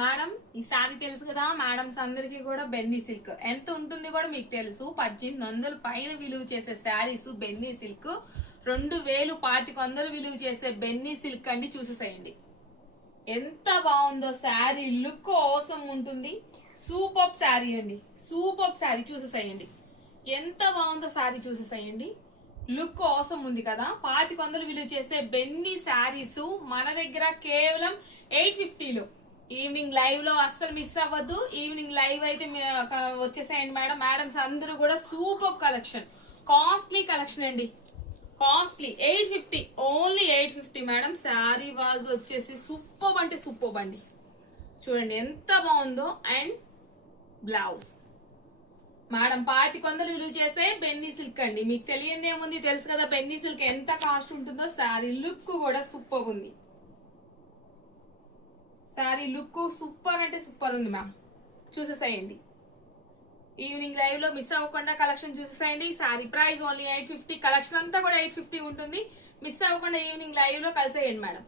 madam ఈ శారీ తెలుసు కదా మేడమ్స్ అందరికి కూడా బెన్నీ సిల్క్ ఎంత ఉంటుంది కూడా మీకు తెలుసు 1800 పైన విలువ చేసే శారీస్ బెన్నీ సిల్క్ 2500 విలువ చేసే బెన్నీ సిల్క్ అండి చూసేసేయండి ఎంత బాగుందో శారీ లుక్ అవసరం ఉంటుంది సూపర్ శారీ అండి సూపర్ శారీ చూసేసేయండి ఎంత బాగుందో శారీ చూసేసేయండి లుక్ అవసరం ఉంది కదా 2500 విలువ చేసే బెన్నీ శారీస్ మన దగ్గర కేవలం 850లో ఈవినింగ్ లైవ్ లో అస్సలు మిస్ అవ్వద్దు ఈవినింగ్ లైవ్ అయితే వచ్చేసేయండి మేడం మేడమ్స్ అందరూ కూడా సూపర్ కలెక్షన్ కాస్ట్లీ కలెక్షన్ అండి costly 850 only 850 madam sari was వచ్చేసి సూపర్ అంటే సూపర్ అండి చూడండి ఎంత బాగుందో అండ్ బ్లౌజ్ మేడం 2500 విలువ చేసే బెన్నీ సిల్క్ అండి మీకు తెలియని ఏముంది తెలుసు కదా బెన్నీ సిల్క్ ఎంత కాస్ట్ ఉంటుందో శారీ లుక్ కూడా సూపర్ ఉంది శారీ లుక్ సూపర్ అంటే సూపర్ ఉంది మ్యామ్ చూసేసేయండి ఈవినింగ్ లైవ్ లో మిస్ అవ్వకుండా కలెక్షన్ చూసేసేయండి శారీ ప్రైస్ ఓన్లీ 850 కలెక్షన్ అంతా కూడా 850 ఉంటుంది మిస్ అవ్వకుండా ఈవినింగ్ లైవ్ లో కలిసేయండి మేడం